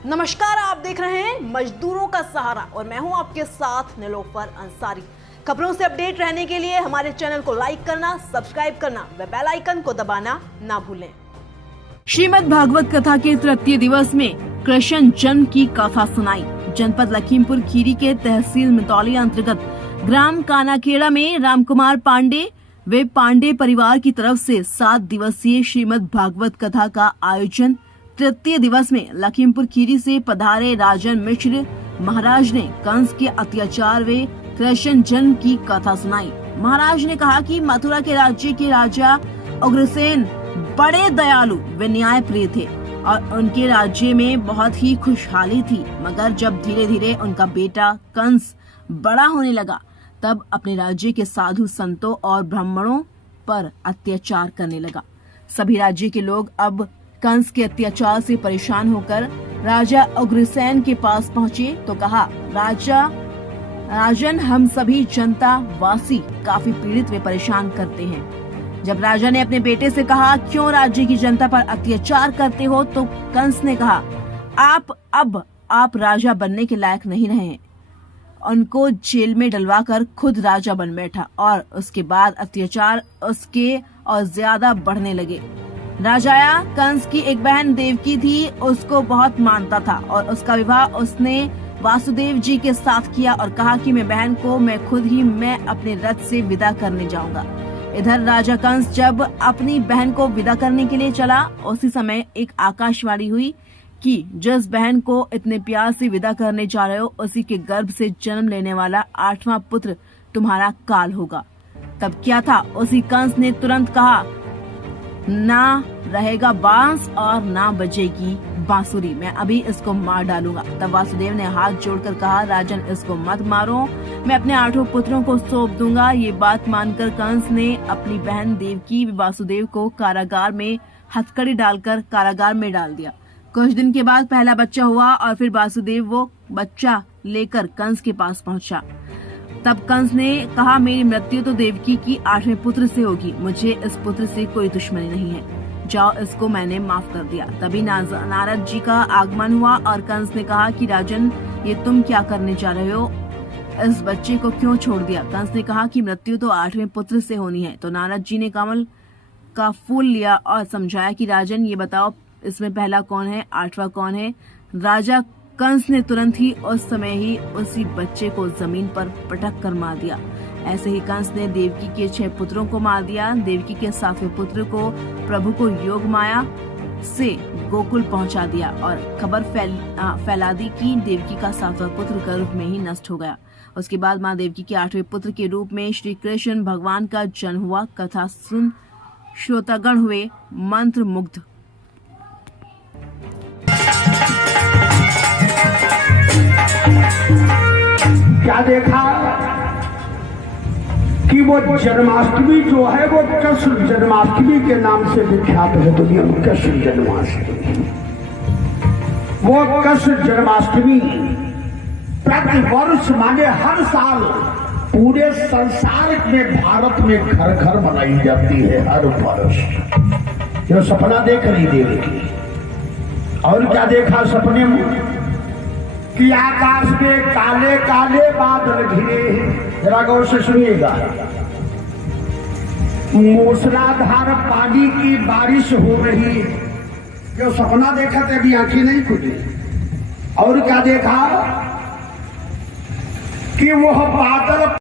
नमस्कार, आप देख रहे हैं मजदूरों का सहारा और मैं हूं आपके साथ नीलोफर अंसारी। खबरों से अपडेट रहने के लिए हमारे चैनल को लाइक करना, सब्सक्राइब करना व बेल आइकन को दबाना ना भूलें। श्रीमद् भागवत कथा के तृतीय दिवस में कृष्ण जन्म की कथा सुनाई। जनपद लखीमपुर खीरी के तहसील मितौली अंतर्गत ग्राम कानाखेड़ा में रामकुमार पांडे वे पांडे परिवार की तरफ से 7 दिवसीय श्रीमद् भागवत कथा का आयोजन तृतीय दिवस में लखीमपुर खीरी से पधारे राजन मिश्र महाराज ने कंस के अत्याचार व कृष्ण जन्म की कथा सुनाई। महाराज ने कहा कि मथुरा के राज्य के राजा उग्रसेन बड़े दयालु व न्याय प्रिय थे और उनके राज्य में बहुत ही खुशहाली थी, मगर जब धीरे धीरे उनका बेटा कंस बड़ा होने लगा तब अपने राज्य के साधु संतों और ब्राह्मणों पर अत्याचार करने लगा। सभी राज्य के लोग अब कंस के अत्याचार से परेशान होकर राजा उग्रसेन के पास पहुँचे तो कहा, राजन, हम सभी जनता वासी काफी पीड़ित व परेशान करते हैं। जब राजा ने अपने बेटे से कहा, क्यों राज्य की जनता पर अत्याचार करते हो, तो कंस ने कहा, आप राजा बनने के लायक नहीं रहे। उनको जेल में डलवाकर खुद राजा बन बैठा और उसके बाद अत्याचार उसके और ज्यादा बढ़ने लगे। राजाया कंस की एक बहन देवकी थी, उसको बहुत मानता था और उसका विवाह उसने वासुदेव जी के साथ किया और कहा कि मैं बहन को मैं अपने रथ से विदा करने जाऊंगा। इधर राजा कंस जब अपनी बहन को विदा करने के लिए चला, उसी समय एक आकाशवाणी हुई कि जिस बहन को इतने प्यार से विदा करने जा रहे हो, उसी के गर्भ से जन्म लेने वाला 8वां पुत्र तुम्हारा काल होगा। तब क्या था, उसी कंस ने तुरंत कहा, ना रहेगा बांस और ना बजेगी बांसुरी, मैं अभी इसको मार डालूंगा। तब वासुदेव ने हाथ जोड़कर कहा, राजन, इसको मत मारो, मैं अपने 8 पुत्रों को सौंप दूंगा। ये बात मानकर कंस ने अपनी बहन देवकी वासुदेव को कारागार में हथकड़ी डालकर कारागार में डाल दिया। कुछ दिन के बाद पहला बच्चा हुआ और फिर वासुदेव वो बच्चा लेकर कंस के पास पहुंचा। तब कंस ने कहा, मेरी मृत्यु तो देवकी की 8वें पुत्र से होगी, मुझे इस पुत्र से कोई दुश्मनी नहीं है, जाओ, इसको मैंने माफ कर दिया। तभी नारद जी का आगमन हुआ और कंस ने कहा कि राजन, ये तुम क्या करने जा रहे हो, इस बच्चे को क्यों छोड़ दिया? कंस ने कहा कि मृत्यु तो 8वें पुत्र से होनी है। तो नारद जी ने कमल का फूल लिया और समझाया कि राजन, ये बताओ, इसमें पहला कौन है, 8वां कौन है? राजा कंस ने तुरंत ही उस समय ही उसी बच्चे को जमीन पर पटक कर मार दिया। ऐसे ही कंस ने देवकी के 6 पुत्रों को मार दिया। देवकी के 7वें पुत्र को प्रभु को योग माया से गोकुल पहुंचा दिया और खबर फैला दी कि देवकी का 7वां पुत्र गर्भ में ही नष्ट हो गया। उसके बाद माँ देवकी के 8वें पुत्र के रूप में श्री कृष्ण भगवान का जन्म हुआ। कथा सुन श्रोतागण हुए मंत्र मुग्ध। क्या देखा कि वो जन्माष्टमी जो है वो कृष्ण जन्माष्टमी के नाम से विख्यात है दुनिया में। कृष्ण जन्माष्टमी, वो कृष्ण जन्माष्टमी प्रति वर्ष माने हर साल पूरे संसार में भारत में घर घर मनाई जाती है हर वर्ष। जो सपना देख रही देवकी, और क्या देखा सपने में कि आकाश में काले काले बादल घिरे हैं। जरा गौर से सुनिएगा, मूसलाधार पानी की बारिश हो रही है। जो सपना देखा थे अभी आंखें नहीं खुली। और क्या देखा कि वह बादल